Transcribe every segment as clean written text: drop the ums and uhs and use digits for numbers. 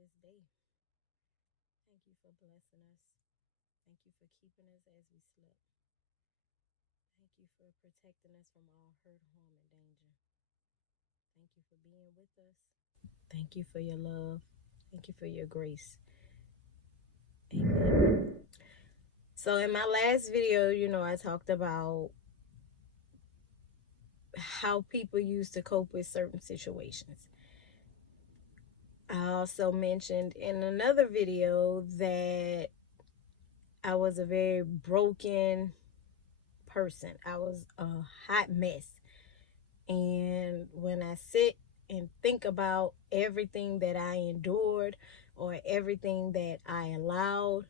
this day. Thank you for blessing us. Thank you for keeping us as we slept. Thank you for protecting us from all hurt, harm, and danger. Thank you for being with us. Thank you for your love. Thank you for your grace. Amen. So in my last video, I talked about how people used to cope with certain situations. I also mentioned in another video that I was a very broken person. I was a hot mess. And when I sit and think about everything that I endured or everything that I allowed,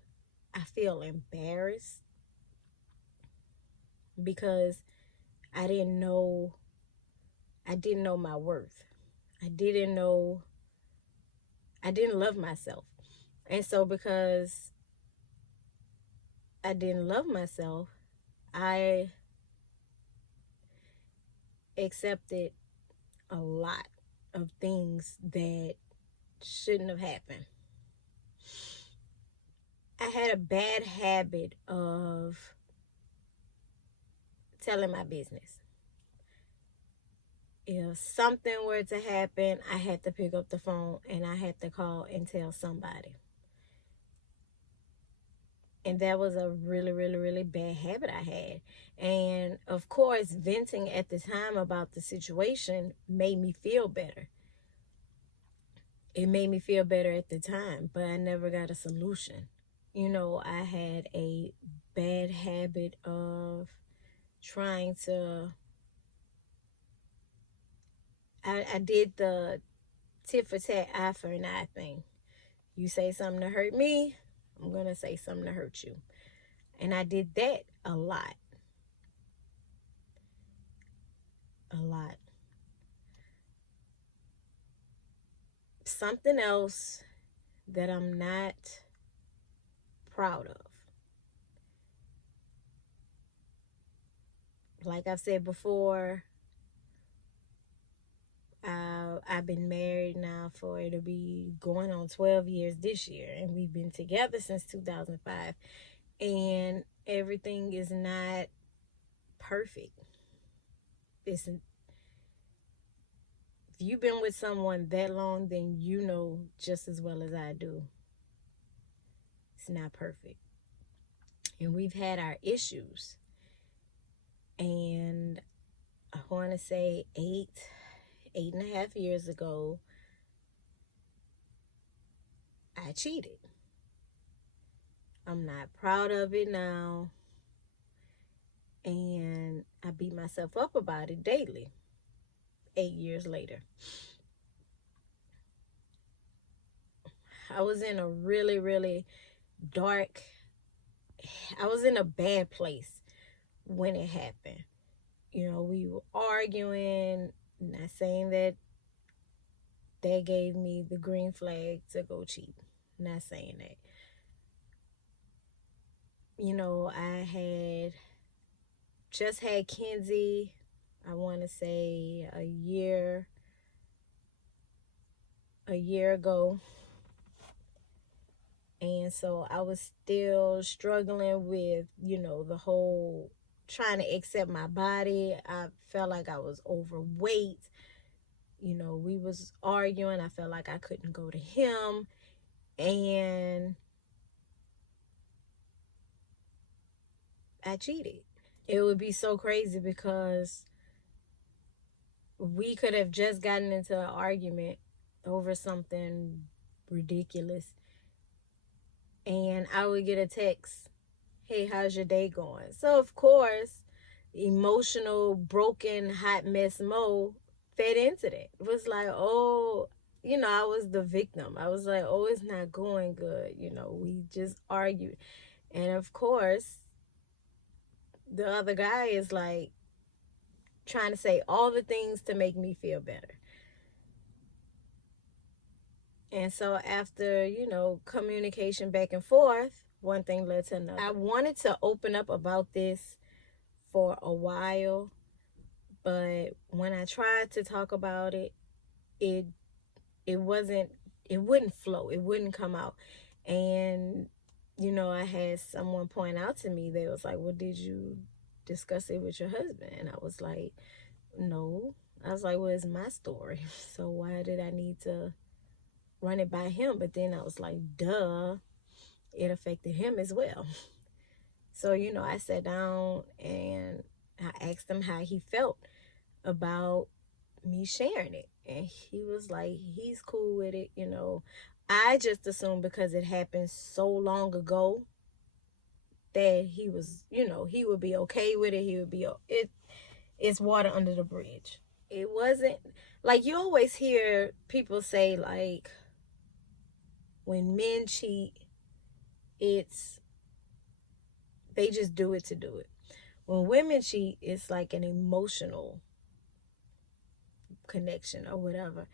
I feel embarrassed because I didn't know my worth. I didn't love myself. And so because I didn't love myself, I accepted a lot of things that shouldn't have happened. I had a bad habit of telling my business. If something were to happen, I had to pick up the phone and I had to call and tell somebody. And that was a really, really, really bad habit I had. And of course, venting at the time about the situation made me feel better. It made me feel better at the time, but I never got a solution. I had a bad habit of trying to, I did the tit for tat, eye for an eye thing. You say something to hurt me, I'm going to say something to hurt you. And I did that a lot. A lot. Something else that I'm not proud of. Like I've said before, I've been married now for, it'll be going on 12 years this year. And we've been together since 2005. And everything is not perfect. If you've been with someone that long, then you know just as well as I do, it's not perfect. And we've had our issues. And I want to say 8.5 years ago, I cheated. I'm not proud of it now. And I beat myself up about it daily, 8 years later. I was in a really, really dark, I was in a bad place when it happened. We were arguing, not saying that gave me the green flag to go cheat. Not saying that. I had just had Kenzie, I want to say a year ago. And so I was still struggling with, the whole trying to accept my body. I felt like I was overweight. We was arguing. I felt like I couldn't go to him. And I cheated. It would be so crazy because we could have just gotten into an argument over something ridiculous. And I would get a text, hey, how's your day going? So, of course, emotional, broken, hot mess Mo fed into that. It was like, oh, I was the victim. I was like, oh, it's not going good. We just argued. And, of course, the other guy is like trying to say all the things to make me feel better. And so after, communication back and forth, one thing led to another. I wanted to open up about this for a while, but when I tried to talk about it, it it wouldn't flow, it wouldn't come out. And I had someone point out to me, they was like, well, did you discuss it with your husband? And I was like, no. I was like, well, it's my story, so why did I need to run it by him? But then I was like, duh, it affected him as well. So I sat down and I asked him how he felt about me sharing it, and he was like, he's cool with it. I just assumed because it happened so long ago that he was, he would be okay with it. He would be it's water under the bridge. It wasn't like, you always hear people say, like, when men cheat, it's they just do it to do it. When women cheat, it's like an emotional connection or whatever.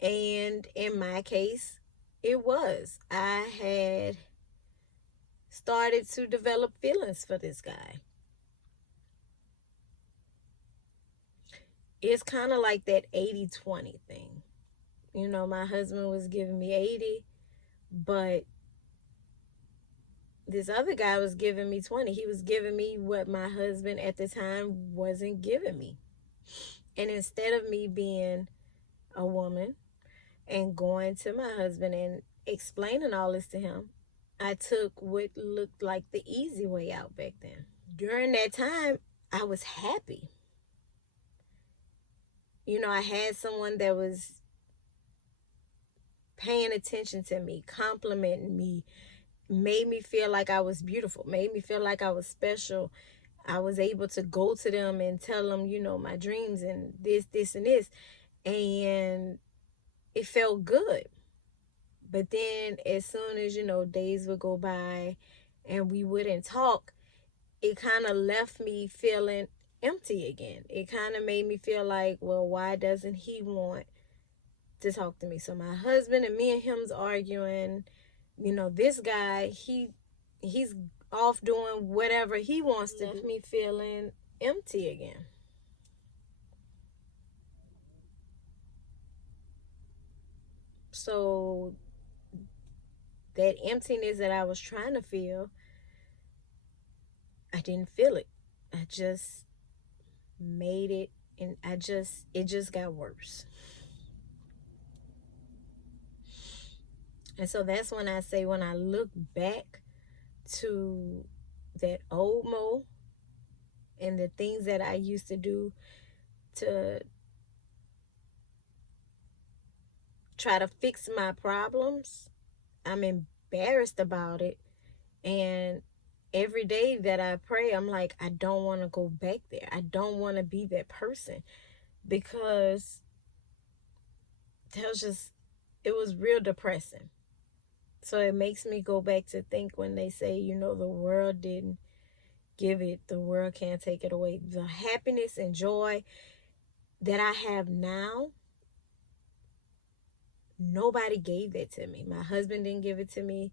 And in my case, it was. I had started to develop feelings for this guy. It's kind of like that 80-20 thing. My husband was giving me 80, but this other guy was giving me 20. He was giving me what my husband at the time wasn't giving me. And instead of me being a woman and going to my husband and explaining all this to him, I took what looked like the easy way out back then. During that time, I was happy. I had someone that was paying attention to me, complimenting me, made me feel like I was beautiful, made me feel like I was special. I was able to go to them and tell them, my dreams and this, and this. And it felt good. But then as soon as, days would go by and we wouldn't talk, it kind of left me feeling empty again. It kind of made me feel like, well, why doesn't he want to talk to me? So my husband and me and him's arguing. This guy, he's off doing whatever he wants to do. Me feeling empty again. So that emptiness that I was trying to feel, I didn't feel it. I just made it, and it just got worse. And so that's when I say, when I look back to that old Mo and the things that I used to do to try to fix my problems, I'm embarrassed about it. And every day that I pray, I'm like, I don't want to go back there. I don't want to be that person, because it was real depressing. So it makes me go back to think when they say, the world didn't give it, the world can't take it away. The happiness and joy that I have now, nobody gave that to me. My husband didn't give it to me.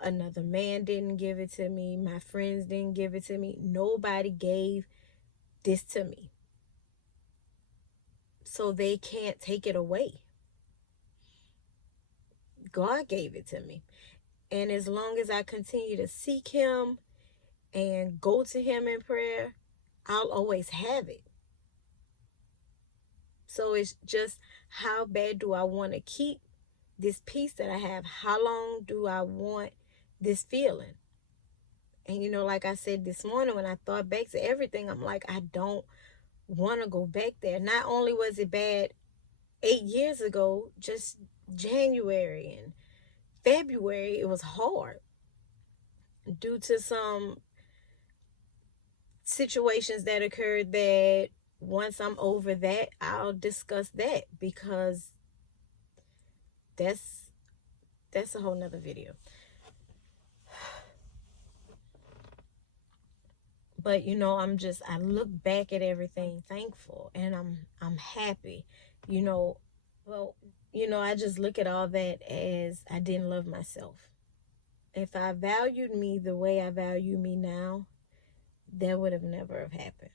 Another man didn't give it to me. My friends didn't give it to me. Nobody gave this to me. So they can't take it away. God gave it to me. And as long as I continue to seek him and go to him in prayer, I'll always have it. So it's just, how bad do I want to keep this peace that I have? How long do I want this feeling? And like I said this morning, when I thought back to everything, I'm like, I don't want to go back there. Not only was it bad 8 years ago, just January and February, it was hard due to some situations that occurred that once I'm over that, I'll discuss that, because that's a whole nother video. But I look back at everything thankful, and I'm happy. I just look at all that as I didn't love myself. If I valued me the way I value me now, that would have never have happened.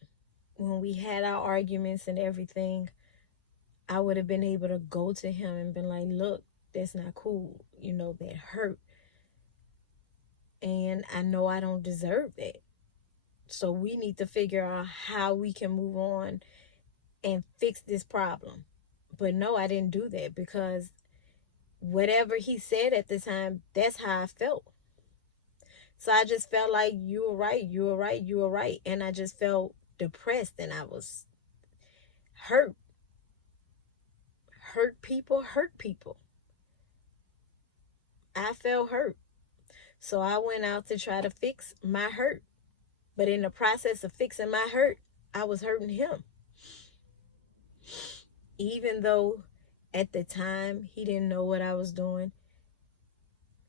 When we had our arguments and everything, I would have been able to go to him and been like, look, That's not cool. That hurt. And I know I don't deserve that. So we need to figure out how we can move on and fix this problem. But no, I didn't do that, because whatever he said at the time, that's how I felt. So I just felt like, you were right, you were right, you were right. And I just felt depressed, and I was hurt. Hurt people hurt people. I felt hurt. So I went out to try to fix my hurt. But in the process of fixing my hurt, I was hurting him. Even though at the time he didn't know what I was doing,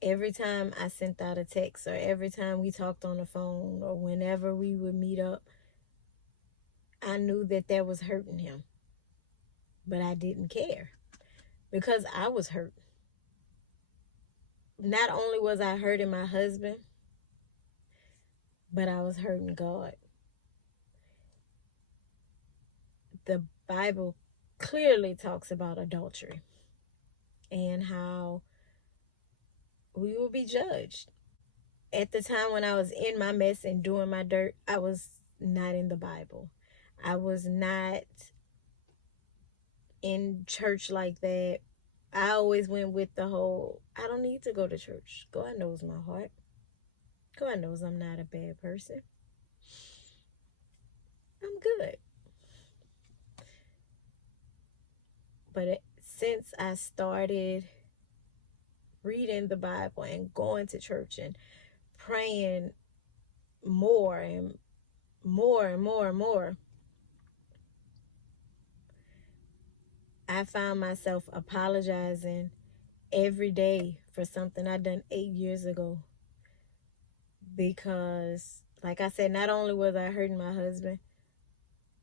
every time I sent out a text, or every time we talked on the phone, or whenever we would meet up, I knew that that was hurting him. But I didn't care, because I was hurt. Not only was I hurting my husband, but I was hurting God. The Bible clearly talks about adultery and how we will be judged. At the time when I was in my mess and doing my dirt, I was not in the Bible. I was not in church like that. I always went with the whole, I don't need to go to church. God knows my heart. God knows I'm not a bad person. I'm good. But since I started reading the Bible and going to church and praying more and more and more and more, I found myself apologizing every day for something I done 8 years ago. Because, like I said, not only was I hurting my husband,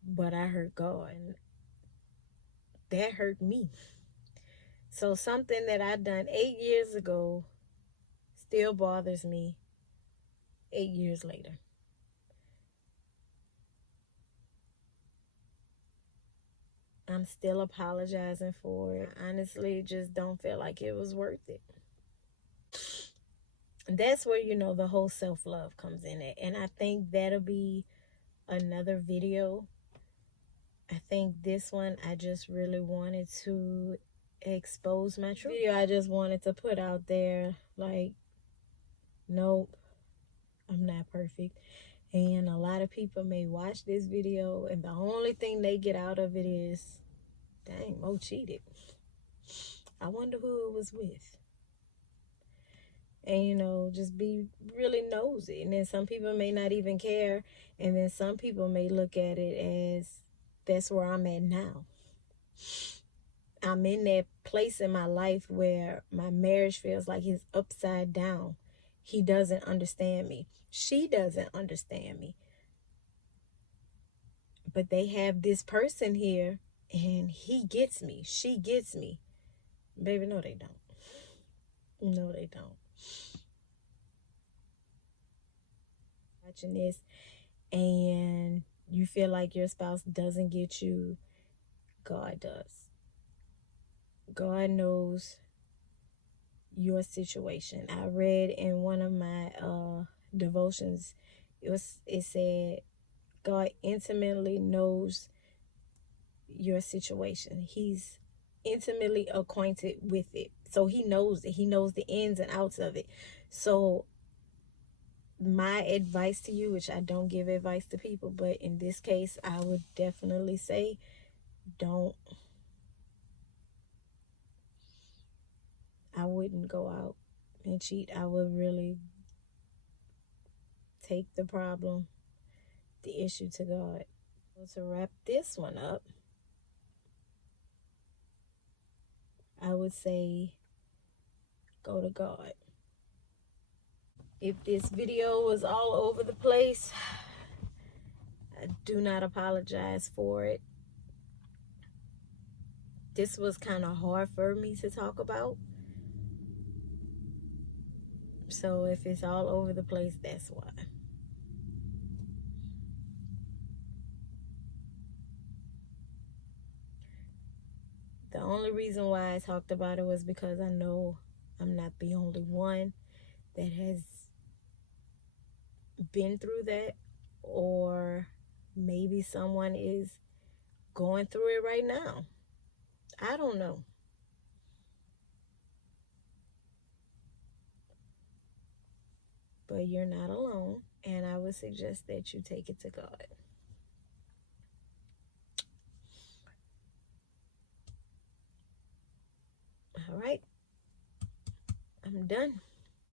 but I hurt God. And that hurt me. So something that I done 8 years ago still bothers me 8 years later. I'm still apologizing for it. I honestly just don't feel like it was worth it. And that's where, the whole self-love comes in at. And I think that'll be another video. I think this one, I just really wanted to expose my truth. Video I just wanted to put out there, like, nope, I'm not perfect. And a lot of people may watch this video and the only thing they get out of it is, dang, Mo cheated. I wonder who it was with. And, just be really nosy. And then some people may not even care. And then some people may look at it as, that's where I'm at now. I'm in that place in my life where my marriage feels like it's upside down. He doesn't understand me. She doesn't understand me. But they have this person here, and he gets me. She gets me. Baby, no, they don't. No, they don't. Watching this, and you feel like your spouse doesn't get you, God does. God knows your situation. I read in one of my devotions, it said, God intimately knows your situation. He's intimately acquainted with it. So he knows it. He knows the ins and outs of it. So my advice to you, which I don't give advice to people, but in this case, I would definitely say, I wouldn't go out and cheat. I would really take the problem, the issue, to God. So to wrap this one up, I would say, go to God. If this video was all over the place, I do not apologize for it. This was kind of hard for me to talk about. So if it's all over the place, that's why. The only reason why I talked about it was because I know I'm not the only one that has been through that, or maybe someone is going through it right now. I don't know. But you're not alone, and I would suggest that you take it to God. All right, I'm done.